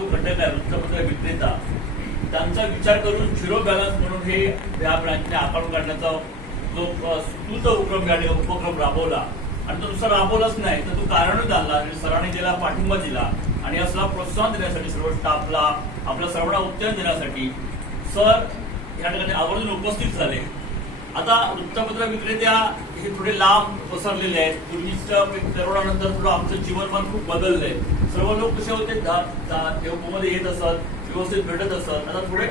जो घटक आहे वृत्तपत्र विक्रेता त्यांचा विचार करून झिरो बॅलन्स म्हणून हे या ब्रँचने अकाउंट काढण्याचा जो स्तुत उपक्रम राबवला आणि तो नुसता राबवलाच नाही तर तो कारणच आणला आणि सरांनी त्याला पाठिंबा दिला आणि असला प्रोत्साहन देण्यासाठी सर्व स्टाफला आपल्या सर्वांना उत्तेजन देण्यासाठी सर या ठिकाणी आवर्जून उपस्थित झाले. आता वृत्तपत्र विक्रेत्या हे थोडे लांब पसरलेले आहेत. पूर्वीच्या करोनानंतर थोडं आमचं जीवनमान खूप बदललंय. सर्व लोक कसे होते मध्ये येत असत, व्यवस्थित भेटत असत. आता थोडे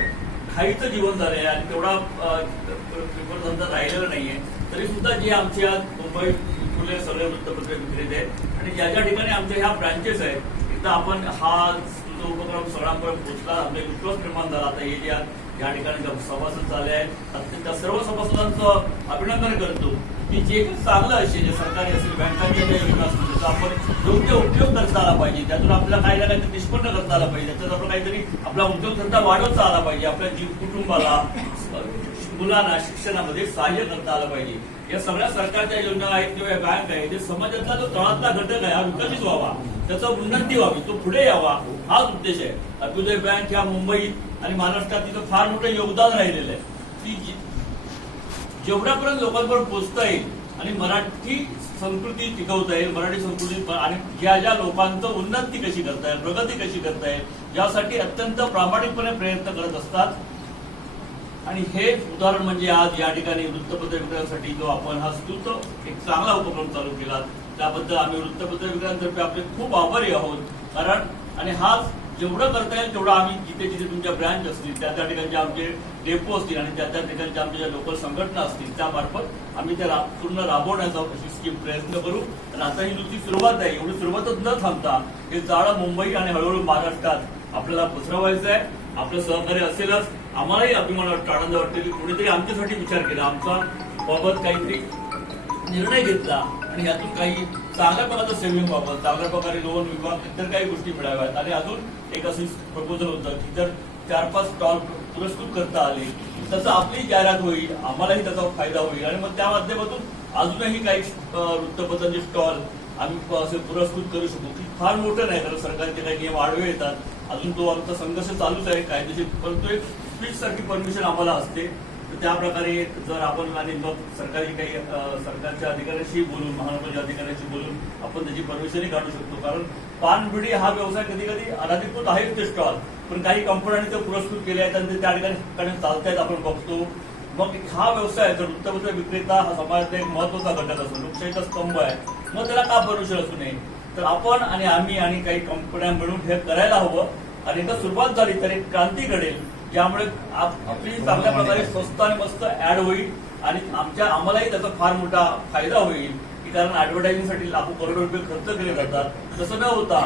घाईचं जीवन झालंय आणि तेवढा पेपर धंदा राहिलेला नाहीये. तरी सुद्धा जे आमचे आज मुंबई इथले सगळे वृत्तपत्र विक्रेते आहेत आणि ज्या ज्या ठिकाणी आमच्या ह्या ब्रांचेस आहेत तिथं आपण हा जो उपक्रम सगळ्यांपर्यंत पोहोचला, आपले विश्वास निर्माण झाला. आता हे जे या ठिकाणी सभासद झाले आहेत त्या सर्व सभासदांचं अभिनंदन करतो की जे काही चांगलं असेल, जे सरकारी असेल, बँकांच्या ज्या योजना असतील त्याचा आपण योग्य उपयोग करता आला पाहिजे. त्यातून आपल्याला काही ना काहीतरी निष्पन्न करता आला पाहिजे. त्याच्यात आपण काहीतरी आपला उद्योगधंदा वाढवता आला पाहिजे. आपल्या कुटुंबाला, मुलांना शिक्षणामध्ये सहाय्य करता आलं पाहिजे. या सगळ्या सरकारच्या योजना आहेत किंवा बँक आहे ते समाजातला जो तळातला घटक आहे हा विकसित व्हावा, त्याचा उन्नती व्हावी, तो पुढे यावा हाच उद्देश आहे. अभ्युदय बँक ह्या मुंबईत आणि महाराष्ट्रात तिथं फार मोठं योगदान राहिलेलं आहे की जेवढ्यापर्यंत लोकांपर्यंत पोहोचता येईल आणि मराठी संस्कृती टिकवता येईल, मराठी संस्कृती आणि ज्या ज्या लोकांचं उन्नती कशी करता येईल, प्रगती कशी करता येईल यासाठी अत्यंत प्रामाणिकपणे प्रयत्न करत असतात. आणि हे उदाहरण म्हणजे आज या ठिकाणी वृत्तपत्र विक्रेत्यांसाठी जो आपण हा स्तुत एक चांगला उपक्रम चालू केला त्याबद्दल आम्ही वृत्तपत्र विक्रेत्यांतर्फे आपले खूप आभारी आहोत. कारण आणि हा जेवढं करता येईल तेवढं आम्ही जिथे जिथे तुमच्या ब्रँच असतील त्या ठिकाणचे आमचे डेपो असतील आणि त्या ठिकाणच्या आमच्या ज्या लोकल संघटना असतील त्यामार्फत आम्ही त्या पूर्ण राबवण्याचा अशी स्कीम प्रयत्न करू. आणि आता ही नुसती सुरुवात आहे. एवढी सुरुवातच न थांबता हे जाळं मुंबई आणि हळूहळू महाराष्ट्रात आपल्याला पसरवायचं आहे. आपलं सहकार्य असेलच. आम्हालाही अभिमान वाटतो, आनंद वाटतो की कोणीतरी आमच्यासाठी विचार केला, आमचा बाबत काहीतरी निर्णय घेतला आणि यातून काही चांगल्या प्रकारचं सेव्हिंग व्हावं, चांगल्या प्रकारे लोन विभाग इतर काही गोष्टी मिळाव्यात. आणि अजून एक असं प्रपोजल होतं की जर 4-5 स्टॉल पुरस्कृत करता आले तसं आपली जाहिरात होईल, आम्हालाही त्याचा फायदा होईल आणि मग त्या माध्यमातून अजूनही काही वृत्तपत्रांचे स्टॉल आम्ही असे पुरस्कृत करू शकतो. की फार मोठं नाही कारण सरकारचे काही नियम आडवे येतात. अजून तो आमचा संघर्ष चालूच आहे कायदेशीर, परंतु एक स्पीच सारखी परमिशन आम्हाला असते. तर त्या प्रकारे जर आपण आणि मग सरकारी काही सरकारच्या अधिकाऱ्यांशी बोलून, महानगरपालिका अधिकाऱ्यांशी बोलून आपण त्याची परमिशनही काढू शकतो. कारण पानबिडी हा व्यवसाय कधी कधी अनधिकृत आहेच ते स्टॉल, पण काही कंपन्यांनी ते पुरस्कृत केले आहेत आणि त्या ठिकाणी चालतायत आपण बघतो. मग हा व्यवसाय जर वृत्तपत्र विक्रेता हा समाजाचा एक महत्वाचा घटक असतो, लोकशाहीचा स्तंभ आहे, मग त्याला का परमिशन असू नये. तर आपण आणि आम्ही आणि काही कंपन्या मिळून हे करायला हवं. आणि एकदा सुरुवात झाली तर एक क्रांती घडेल ज्यामुळे आपली चांगल्या प्रकारे स्वस्त आणि मस्त ऍड होईल आणि आम्हालाही त्याचा फार मोठा फायदा होईल. की कारण ऍडव्हर्टायझिंगसाठी लाखो करोडो रुपये खर्च केले जातात. तसं न होता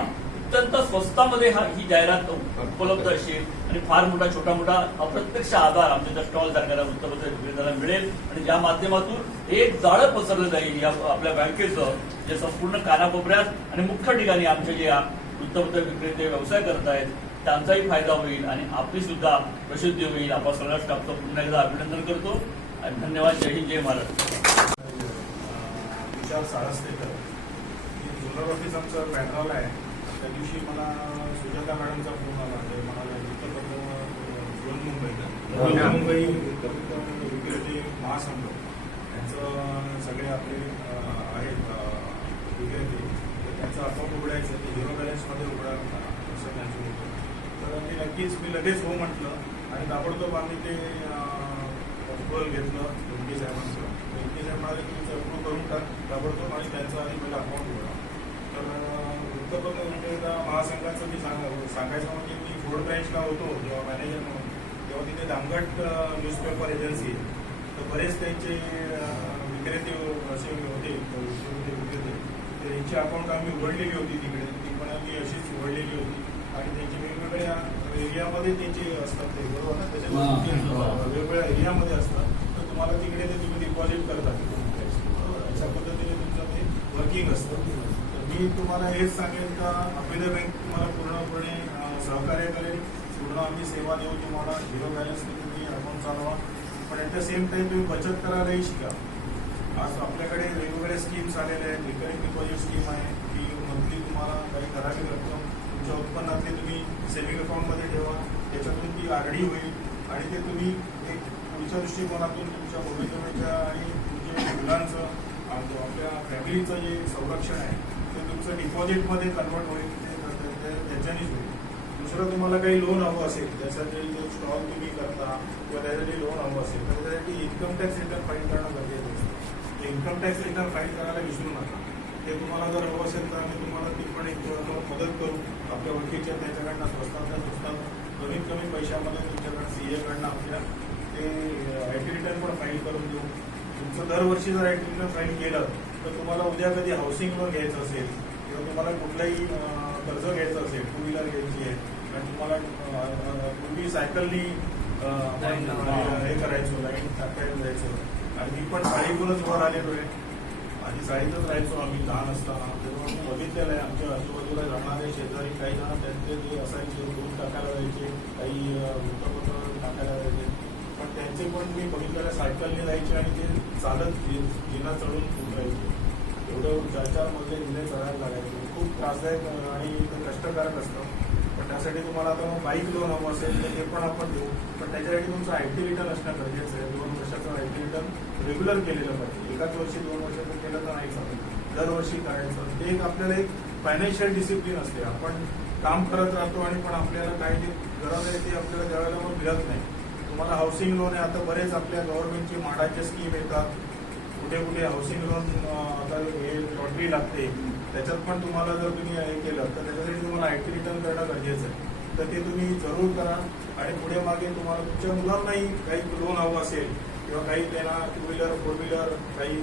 अत्यंत स्वस्तामध्ये ही जाहिरात उपलब्ध असेल आणि फार मोठा छोटा मोठा अप्रत्यक्ष आधार आमच्या त्या स्टॉल सारख्याला वृत्तपत्र विक्रेत्याला मिळेल आणि ज्या माध्यमातून एक जाळं पसरलं जाईल या आपल्या बँकेचं जे संपूर्ण कानाकोपऱ्यात आणि मुख्य ठिकाणी आमचे जे वृत्तपत्र विक्रेते व्यवसाय करतायत त्यांचाही फायदा होईल आणि आपली सुद्धा प्रसिद्धी होईल. आपण सगळ्या स्टाफचं पुन्हा एकदा अभिनंदन करतो आणि धन्यवाद. जय हिंद, जय महाराष्ट्र. विचार साळस्तेकर जुन्नर ऑफिस आमचं पॅट्रोल आहे. त्या दिवशी मला सुजाता मॅडमचा फोन आला ते म्हणाला वृत्तपत्र मुंबई वृत्तपत्र विक्रेते महासंघ यांचं सगळे आपले आहेत विक्रेते तर त्यांचं अकाउंट उघडायचं ते झिरो बॅलन्समध्ये उघडा असं त्यांचं होतं. तर ते नक्कीच मी लगेच हो म्हटलं आणि ताबडतोब आम्ही ते अप्रुव्हल घेतलं एमपी साहेबांचं. एमपी साहेब म्हणाले तुम्ही अप्रूव्ह करून टाक ताबडतोब आणि त्यांचं आधी पहिलं अकाउंट उघडा. तर वृत्तपत्र विक्रेता महासंघाचं मी सांगायचं म्हणजे मी फोर्ड ब्रँचला होतो जेव्हा मॅनेजर म्हणून, तेव्हा तिथे दामगट न्यूजपेपर एजन्सी तर बरेच त्यांचे विक्रेते असे होते विक्रेते त्यांची अकाउंट आम्ही उघडलेली होती तिकडे. ती पण आम्ही अशीच उघडलेली होती आणि त्यांचे वेगवेगळ्या एरियामध्ये त्यांचे असतात ते बरोबर ना, त्याच्यामध्ये वेगवेगळ्या एरियामध्ये असतात. तर तुम्हाला तिकडे ते तुम्ही डिपॉझिट करतात अशा पद्धतीने तुमचं ते वर्किंग असतं. मी तुम्हाला हेच सांगेन का अभ्युदय बँक तुम्हाला पूर्णपणे सहकार्य करेल. पूर्ण आम्ही सेवा देऊ तुम्हाला. झिरो बॅलन्सने तुम्ही अकाउंट चालवा पण ॲट द सेम टाईम तुम्ही बचत करायलाही शिका. आज आपल्याकडे वेगवेगळे स्कीम्स आलेले आहेत. रिकरिंग डिपॉझिट स्कीम आहे की मंथली तुम्हाला काही ठराविक रक्कम तुमच्या उत्पन्नातली तुम्ही सेव्हिंग अकाउंटमध्ये ठेवा, त्याच्यातून ती RD होईल आणि ते तुम्ही एक पुढच्या दृष्टिकोनातून तुमच्या भवितव्याच्या आणि तुमच्या मुलांचं आपल्या फॅमिलीचं जे संरक्षण आहे ते तुमचं डिपॉझिटमध्ये कन्वर्ट होईल, त्याच्यानेच होईल. दुसरं तुम्हाला काही लोन हवं असेल, त्यासाठी जो स्टॉल तुम्ही करता किंवा त्यासाठी लोन हवं असेल तर त्यासाठी इन्कम टॅक्स रिटर्न फाईल करणं गरजेचं असतं. इन्कम टॅक्स रिटर्न फाईल करायला विसरू नका. ते तुम्हाला जर हवं असेल तर आम्ही तुम्हाला ती पण एक मदत करू. आपल्या ओळखीच्या त्याच्याकडनं स्वस्तात कमीत कमी पैशामध्ये तुमच्याकडनं CA कडनं आपल्या ते IT रिटर्न पण फाईल करून देऊ. तुमचं दरवर्षी जर IT रिटर्न फाईल केलं तर तुम्हाला उद्या कधी हाऊसिंग लोन घ्यायचं असेल किंवा तुम्हाला कुठलंही कर्ज घ्यायचं असेल, 2 व्हीलर घ्यायची आहे आणि तुम्हाला पूर्वी सायकलनी हे करायचो, लाईन टाकायला जायचं आणि मी पण शाळेतूनच वर आलेलो आहे. आधी शाळेतच राहायचो आम्ही लहान असताना, तेव्हा मी बघितलेलं आहे आमच्या आजूबाजूला जाणारे शेजारी काही जण त्यांचे जे असायचे दूध टाकायला जायचे, काही वृत्तपत्र टाकायला जायचे, पण त्यांचे पण मी बघितलेल्या सायकलने जायचे आणि ते चालत जिना चढून उतरायचे. एवढं 4-4 मजले जिने चढायला लागायचे. खूप त्रासदायक आणि ते कष्टकारक असतं. पण त्यासाठी तुम्हाला आता मग बाईक लोन हवं असेल तर ते पण आपण देऊ, पण त्याच्यासाठी तुमचं IT रिटर्न असणं गरजेचं आहे. 2 वर्षाचं IT रिटर्न रेग्युलर केलेलं पाहिजे. एकाच वर्षी 2 वर्षाचं केलं तर नाही चालत, दरवर्षी करायचं. ते एक आपल्याला एक फायनान्शियल डिसिप्लिन असते. आपण काम करत राहतो आणि पण आपल्याला काय जे गरज आहे ते आपल्याला त्यावेळेला मग मिळत नाही. तुम्हाला हाऊसिंग लोन आहे, आता बरेच आपल्या गव्हर्नमेंटची म्हाडाचे स्कीम येतात, कुठे कुठे हाऊसिंग लोन आता हे लॉटरी लागते, त्याच्यात पण तुम्हाला जर तुम्ही हे केलं तर त्याच्यासाठी तुम्हाला IT रिटर्न करणं गरजेचं आहे. तर ते तुम्ही जरूर करा आणि पुढे मागे तुम्हाला तुमच्या मुलांनाही काही लोन हवं असेल किंवा काही त्यांना 2 व्हीलर 4 व्हीलर काही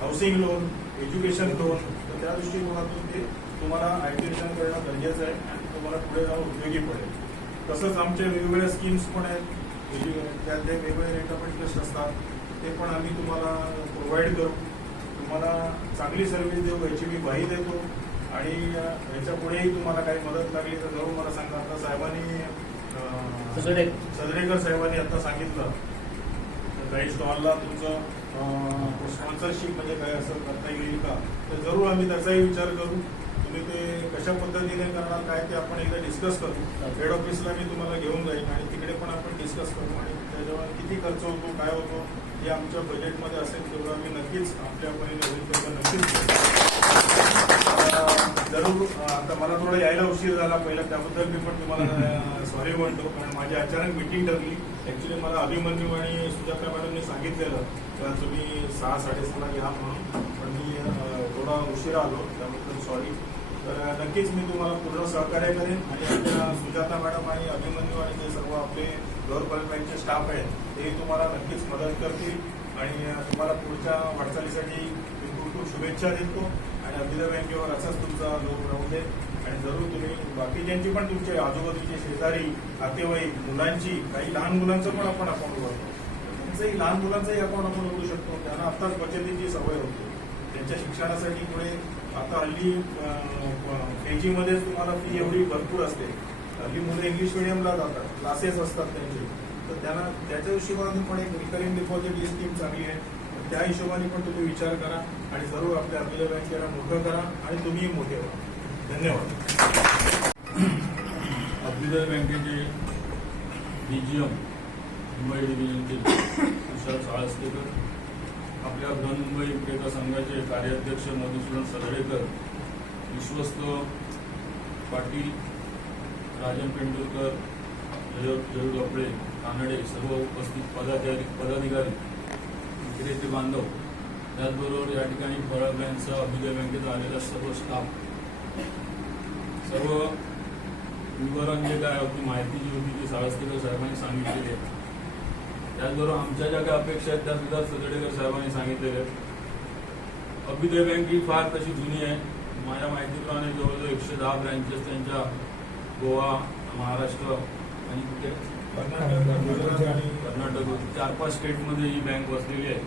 हाऊसिंग लोन, एज्युकेशन लोन, तर त्या दृष्टिकोनातून ते तुम्हाला IT रिटर्न करणं गरजेचं आहे आणि तुम्हाला पुढे जाऊन उपयोगी पडेल. तसंच आमचे वेगवेगळ्या स्कीम्स पण आहेत, त्यातले वेगवेगळे रेट ऑफ इंटरेस्ट असतात, ते पण आम्ही तुम्हाला प्रोव्हाइड करू. तुम्हाला चांगली सर्व्हिस देऊ याची मी ग्वाही देतो आणि याच्या पुढेही तुम्हाला काही मदत लागली तर जरूर मला सांगा. आता साहेबांनी सदरेकर साहेबांनी आता सांगितलं काही स्टॉलला तुमचं स्पॉन्सरशिप म्हणजे काय असं करता येईल का, तर जरूर आम्ही त्याचाही विचार करू. तुम्ही ते कशा पद्धतीने करणार काय ते आपण एकदा डिस्कस करू. हेड ऑफिसला मी तुम्हाला घेऊन जाईल आणि तिकडे पण आपण डिस्कस करू आणि त्याच्यावर किती खर्च होतो काय होतो हे आमच्या बजेटमध्ये असेल तेवढं आम्ही नक्कीच आपल्यापर्यंत होईल तेवढं नक्कीच जरूर. आता मला थोडं यायला उशीर झाला पहिला, त्याबद्दल मी पण तुम्हाला सॉरी म्हणतो, कारण माझी अचानक मिटिंग ठरली. ऍक्च्युली मला अभिमन्यू आणि सुजाता मॅडमने सांगितलेलं तुम्ही 6-6:30 घ्या म्हणून, पण मी थोडा उशिरा आलो, त्याबद्दल सॉरी. तर नक्कीच मी तुम्हाला पूर्ण सहकार्य करेन आणि आपल्या सुजाता मॅडम आणि अभिमन्यू आणि जे सर्व आपले गव्हर्नमेंट बँकचे स्टाफ आहेत ते तुम्हाला नक्कीच मदत करतील आणि तुम्हाला पुढच्या वाटचालीसाठी मी खूप शुभेच्छा देतो आणि अभिदय बँकेवर असाच तुमचा लोक राहू दे आणि जरूर तुम्ही बाकीच्यांची पण तुमचे आजूबाजूचे शेजारी नातेवाईक मुलांची काही लहान मुलांचं पण आपण अकाउंट उघडतो, त्यांचंही लहान मुलांचंही अकाउंट आपण उघडू शकतो. त्यांना आत्ताच बचतीची सवय होते, त्यांच्या शिक्षणासाठी पुढे आता हल्ली KG मध्येच तुम्हाला फी एवढी भरपूर असते. हल्ली मुलं इंग्लिश मिडियमला जातात, क्लासेस असतात त्यांचे, तर त्यांना त्याच्या हिशोबाने पण एक रिकरिंग डिपॉझिट ही स्कीम चांगली आहे. त्या हिशोबाने पण तुम्ही विचार करा आणि जरूर आपल्या अभिदय बँकेला मोठं करा आणि तुम्ही मोठे व्हा. धन्यवाद. अभिदय बँकेचे DGM मुंबई डिव्हिजनचे तुषार साळस्तेकर, आपल्या बृहन्मुंबई विक्रेता संघाचे कार्याध्यक्ष मधुसूदन सदरेकर, विश्वस्त पाटील, राजन पेंडुरकर, जयू गपळे, कानडे, सर्व उपस्थित पदाधिकारी, विक्रेते बांधव, त्याचबरोबर या ठिकाणी फळांचा अभिदय बँकेचा आलेला सर्व स्टाफ, सर्व विवरण जे काय होती माहिती जी होती ती साळस्तेकर साहेबांनी सांगितलेली आहे. त्याचबरोबर आमच्या ज्या काही अपेक्षा आहेत त्या सुद्धा सदरेकर साहेबांनी सांगितलेल्या आहेत. अभिदय बँक ही फार तशी जुनी आहे. माझ्या माहितीप्रमाणे जवळजवळ 110 ब्रँचेस त्यांच्या गोवा, महाराष्ट्र आणि कुठे कर्नाटक 4-5 स्टेटमध्ये ही बँक बसलेली आहे.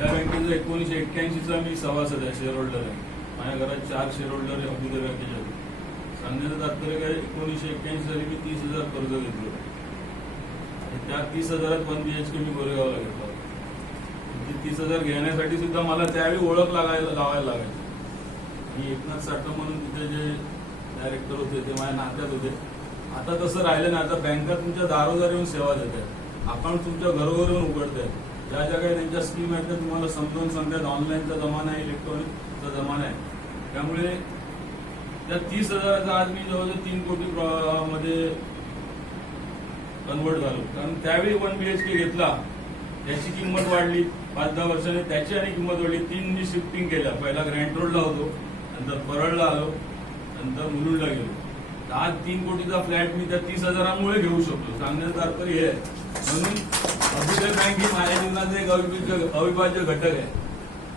या बँकेचं 1981चा मी सभासद आहे, शेअर होल्डर आहे. माझ्या घरात 4 शेअर होल्डर आहे अभिदय बँकेच्या. सांगण्याचं तात्पर्य काय, 1981 साली मी 30,000 कर्ज घेतलं आणि त्या 30,000 1 BHK मी गोरेगावला घेतला. 30,000 घेण्यासाठी सुद्धा मला त्यावेळी ओळख लावायला लागायची. मी एकनाथ साठम म्हणून तिथे जे डायरेक्टर होते ते माझ्या नात्यात होते. आता तसं राहिलं ना. आता बँका तुमच्या दारोदार येऊन सेवा देत आहेत, अकाउंट तुमच्या घरोघर येऊन उघडत आहेत. ज्या ज्या काही त्यांच्या स्कीम आहेत त्या तुम्हाला समजावून सांगतात. ऑनलाईनचा जमाना आहे, इलेक्ट्रॉनिकचा जमाना आहे. त्यामुळे त्या 30,000चा आज मी जवळजवळ 3 कोटी मध्ये कन्वर्ट झालो. कारण त्यावेळी 1 BHK घेतला, त्याची किंमत वाढली. 5-10 वर्षांनी त्याची आणि किंमत वाढली. 3 शिफ्टिंग केल्या. पहिला ग्रँट रोडला होतो, नंतर परळला आलो, नंतर मुलुंडला गेलो. आज 3 कोटीचा फ्लॅट मी त्या 30,000मुळे घेऊ शकतो. सांगण्याचं तात्पर्य हे आहे. म्हणून अभ्युदय बँक ही माझ्या जीवनाचा एक अविभाज्य घटक आहे.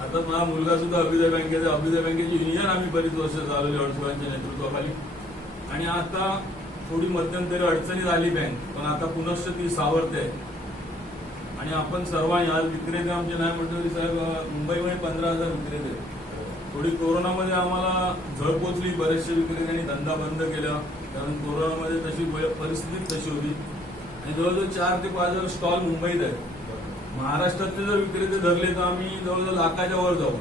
आता माझा मुलगा सुद्धा अभ्युदय बँकेचा, अभ्युदय बँकेची युनियन आम्ही बरीच वर्ष चालवली अडसुळांच्या नेतृत्वाखाली. आणि आता थोडी मध्यंतरी अडचणीत आली बँक, पण आता पुनश्च ती सावरते आहे. आणि आपण सर्वांनी आज विक्रेते आमचे नाही म्हटलं तरी साहेब मुंबईमध्ये 15,000 विक्रेते. थोडी कोरोनामध्ये आम्हाला झळ पोचली. बरेचसे विक्रेत्यांनी धंदा बंद केला, कारण कोरोनामध्ये तशी परिस्थिती तशी होती. आणि जवळजवळ 4 ते 5,000 स्टॉल मुंबईत आहेत. महाराष्ट्रातले जर विक्रेते धरले तर आम्ही जवळजवळ लाखाच्या वर जाऊ.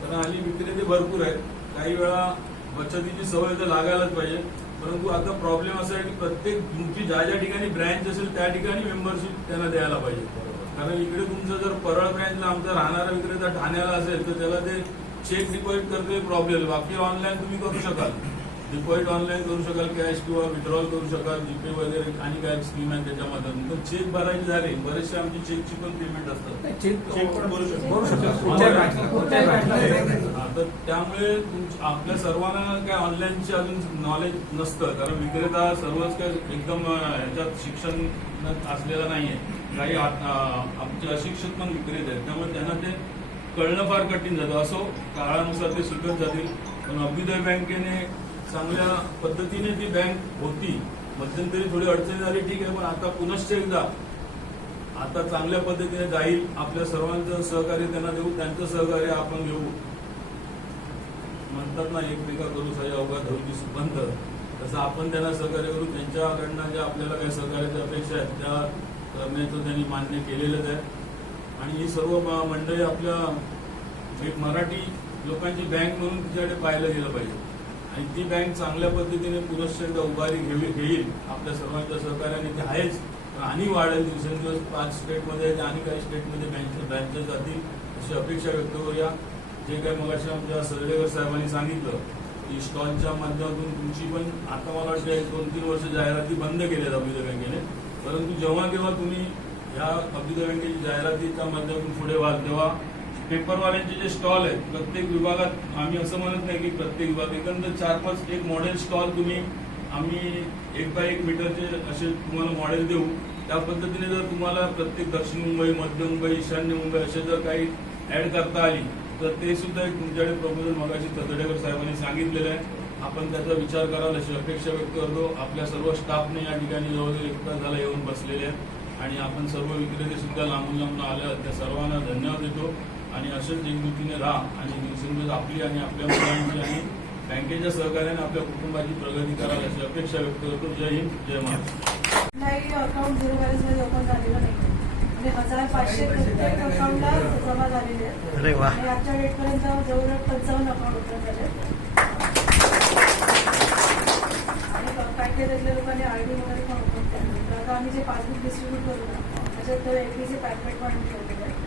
कारण हल्ली विक्रेते भरपूर आहेत. काही वेळा बचतीची सवय तर लागायलाच पाहिजे. परंतु आता प्रॉब्लेम असा आहे की प्रत्येक तुमची ज्या ज्या ठिकाणी ब्रँच असेल त्या ठिकाणी मेंबरशिप त्यांना द्यायला पाहिजे. कारण इकडे तुमचं जर परळ ब्रँचला आमचा राहणारा विक्रेता ठाण्याला असेल तर त्याला ते चेक डिपॉझिट करते प्रॉब्लेम. बाकी ऑनलाईन तुम्ही करू शकाल, डिपॉझिट ऑनलाईन करू शकाल, कॅश किंवा विड्रॉल करू शकाल, जीपे वगैरे आणि काय स्कीम आहे त्याच्यामध्ये. पण चेक भरायची झाली, बरेचसे आमची चेकची पण पेमेंट असतात. चेक पण भरू शकतो. तर त्यामुळे आपल्या सर्वांना काय ऑनलाईनचे अजून नॉलेज नसतं. कारण विक्रेता सर्वच काय एकदम ह्याच्यात शिक्षण असलेलं नाहीये. काही आमचे अशिक्षित पण विक्रेते आहेत, त्यामुळे त्यांना ते कळणं फार कठीण जातं. असो, काळानुसार ते शिकत जातील. पण अभ्युदय बँकेने चांगल्या पद्धतीने ती बँक होती. मध्यंतरी थोडी अडचणी झाली, ठीक आहे, पण आता पुनश्च एकदा आता चांगल्या पद्धतीने जाईल. आपल्या सर्वांचं सहकार्य त्यांना देऊ, त्यांचं सहकार्य आपण घेऊ. म्हणतात ना, एकमेका करू सही अवघा धरुची सुपंथ, तसं आपण त्यांना सहकार्य करू. त्यांच्याकडनं ज्या आपल्याला काही सहकार्याच्या अपेक्षा आहेत त्या करण्याचं त्यांनी मान्य केलेलंच आहे. आणि ही सर्व मंडळी आपल्या एक मराठी लोकांची बँक म्हणून तिच्याकडे पाहिलं गेलं पाहिजे. आणि ती बँक चांगल्या पद्धतीने पुनश्च एकदा उभारी घेईल आपल्या सर्वांच्या सहकार्याने. ते आहेच, आणि वाढेल दिवसेंदिवस. 5 स्टेटमध्ये आणि काही स्टेटमध्ये ब्रँचेस जातील अशी अपेक्षा व्यक्त करूया. जे काही मगाशी आमच्या सरडेकर साहेबांनी सांगितलं की स्टॉलच्या माध्यमातून तुमची पण आता मला वाटतं 2-3 वर्ष जाहिराती बंद केल्यात अभ्युदय बँकेने. परंतु जेव्हा केव्हा तुम्ही ह्या अभ्युदय बँकेची जाहिरातीच्या माध्यमातून पुढे व्हाल तेव्हा पेपरवाल्यांचे जे स्टॉल आहेत प्रत्येक विभागात, आम्ही असं म्हणत नाही की प्रत्येक विभाग, एकंदर 4-5 एक मॉडेल स्टॉल आम्ही 1x1 मीटरचे असे तुम्हाला मॉडेल देऊ. त्या पद्धतीने जर तुम्हाला प्रत्येक दक्षिण मुंबई, मध्य मुंबई, ईशान्य मुंबई असे जर काही ऍड करता आली तर ते सुद्धा एक तुमच्याकडे प्रपोजल मगाशी तरडेकर साहेबांनी सांगितलेलं आहे. आपण त्याचा विचार कराल अशी अपेक्षा व्यक्त करतो. आपल्या सर्व स्टाफने या ठिकाणी जवळजवळ 1 तास झाला येऊन बसलेले आहेत. आणि आपण सर्व विक्रेते सुद्धा लांबून आले, त्या सर्वांना धन्यवाद देतो. आणि अशाच एकजुटीने राहा आणि दिवसेंदिवस आपली आणि आपल्या मुलांची आणि बँकेच्या सहकार्याने आपल्या कुटुंबाची प्रगती कराल अशी अपेक्षा व्यक्त करतो. जय हिंद, जय महाराष्ट्र. नाही, अकाउंट 0 बॅलन्स मध्ये ओपन झालेलं नाही. म्हणजे 1,500 प्रत्येक अकाउंटला जमा झालेले आहेत. आणि आजच्या डेटपर्यंत जवळजवळ 55 अकाउंट ओपन झाले. आणि काही त्यातल्या लोकांनी आयडी वगैरे पण ओपन केले. तर आता आम्ही जे पासबुक डिस्ट्रीब्यूट करू ना त्याच्यात एफडीचे पॅकेट पण ठेवलेले आहेत.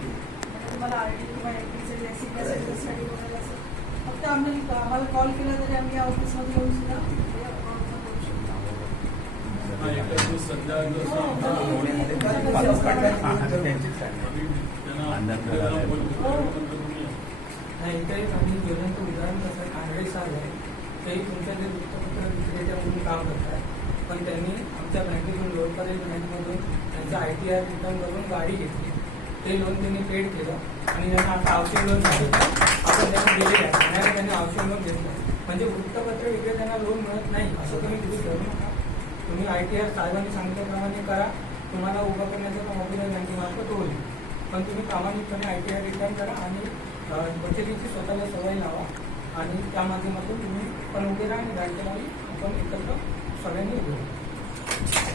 तुम्हाला आरडी किंवा एफडीचे बेसिक साठी वगैरे असेल फक्त आम्हाला कॉल केला तरी आम्ही या ऑफिसमध्ये येऊन सुद्धा हे अकाउंटचा करू शकतो. एकही आम्ही ज्वलंत उदाहरण कसं कानडे साहेब आहे, तेही तुमच्या जे वृत्तपत्र विक्रेत्या म्हणून काम करतात. पण त्यांनी आमच्या बँकेतून लोकपाल बँकमधून त्यांचा ITR रिटर्न करून गाडी घेतली. ते लोन त्यांनी पेड केलं आणि त्यांना आता हाऊसिंग लोन झालं आपण त्यांना दिलेलं आहे. ठाण्याला त्यांनी हाऊसिंग लोन घेतलं. म्हणजे वृत्तपत्र विक्रेत्यांना लोन मिळत नाही असं तुम्ही तिथे करू नका. तुम्ही ITR साहेबांनी सांगितल्याप्रमाणे करा. तुम्हाला उभं करण्याचं काम अभ्युदय बँकेमार्फत होईल. पण तुम्ही प्रामाणिकपणे ITR रिटर्न करा आणि बचतीची स्वतःला सवय लावा. आणि त्या माध्यमातून तुम्ही पण उभे राहा आणि बँकेलाही आपण एकत्र सगळ्यांनी उभे राहा.